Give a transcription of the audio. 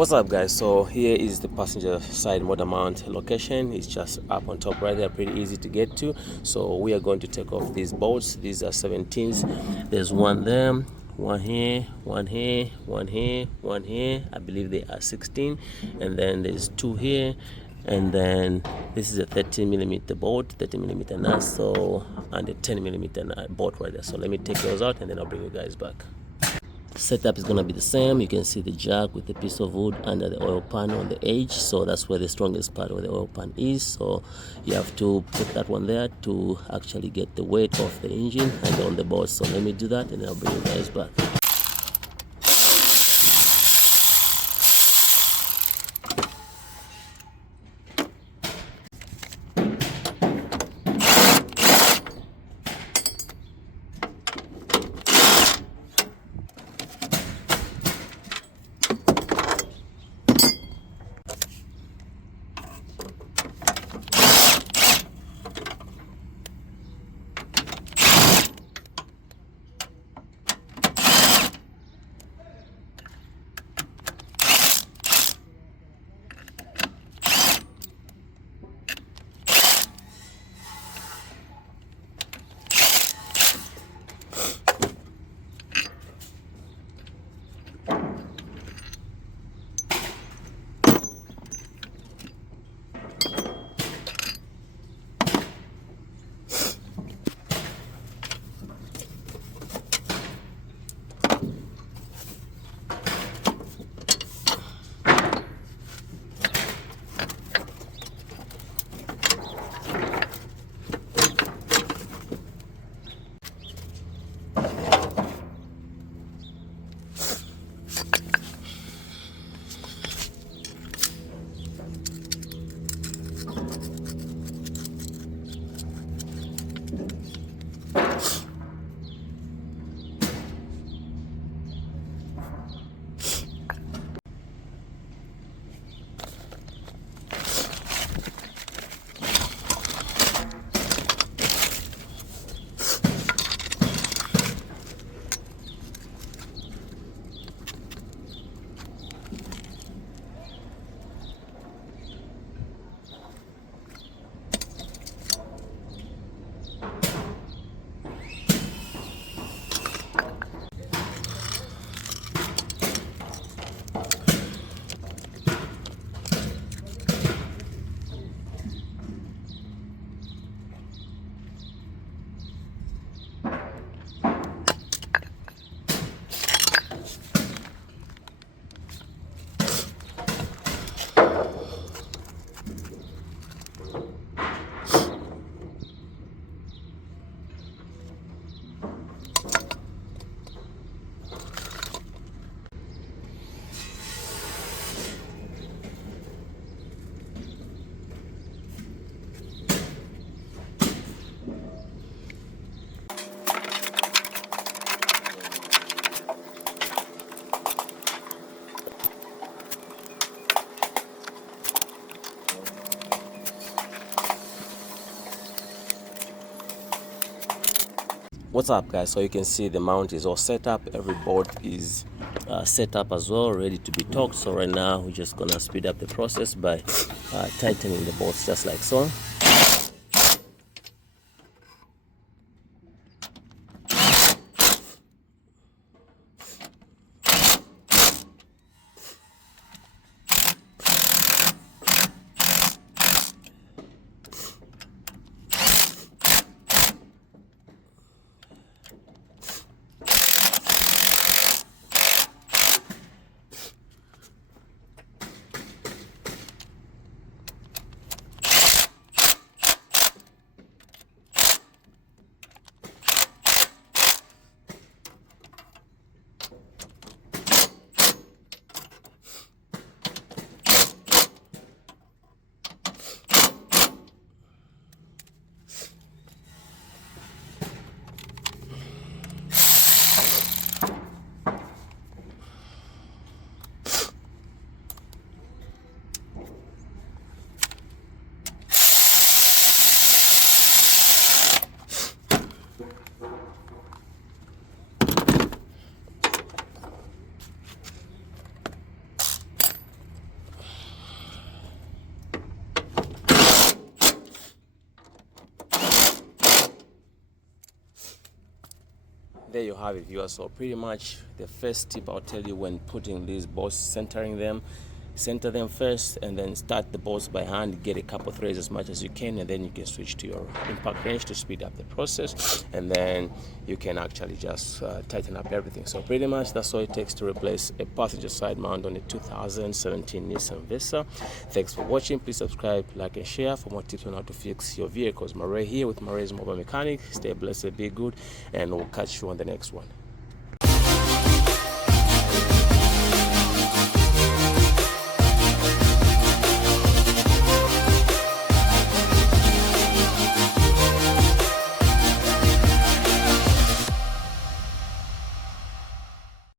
What's up, guys? So here is the passenger side motor mount location. It's just up on top right there, pretty easy to get to. So we are going to take off these bolts. These are 17s. There's one there, one here, one here, one here, one here. I believe they are 16. And then there's two here. And then this is a 13mm bolt, 13mm nut, so, and a 10mm bolt right there. So let me take those out and then I'll bring you guys back. Setup is going to be the same. You can see the jack with a piece of wood under the oil pan on the edge, so that's where the strongest part of the oil pan is. So you have to put that one there to actually get the weight off the engine and on the board. So let me do that and I'll bring you guys back. What's up, guys? So you can see the mount is all set up. Every bolt is set up as well, ready to be torqued. So right now we're just gonna speed up the process by tightening the bolts just like so. there you have it, viewers. So pretty much the first tip I'll tell you when putting these bolts, center them first, and then start the bolts by hand. Get a couple threads as much as you can, and then you can switch to your impact wrench to speed up the process, and then you can actually just tighten up everything. So pretty much that's all it takes to replace a passenger side mount on a 2017 Nissan Versa. Thanks for watching. Please subscribe, like, and share for more tips on how to fix your vehicles. Marais here with Marai's Mobile Mechanic. Stay blessed, be good, and we'll catch you on the next one.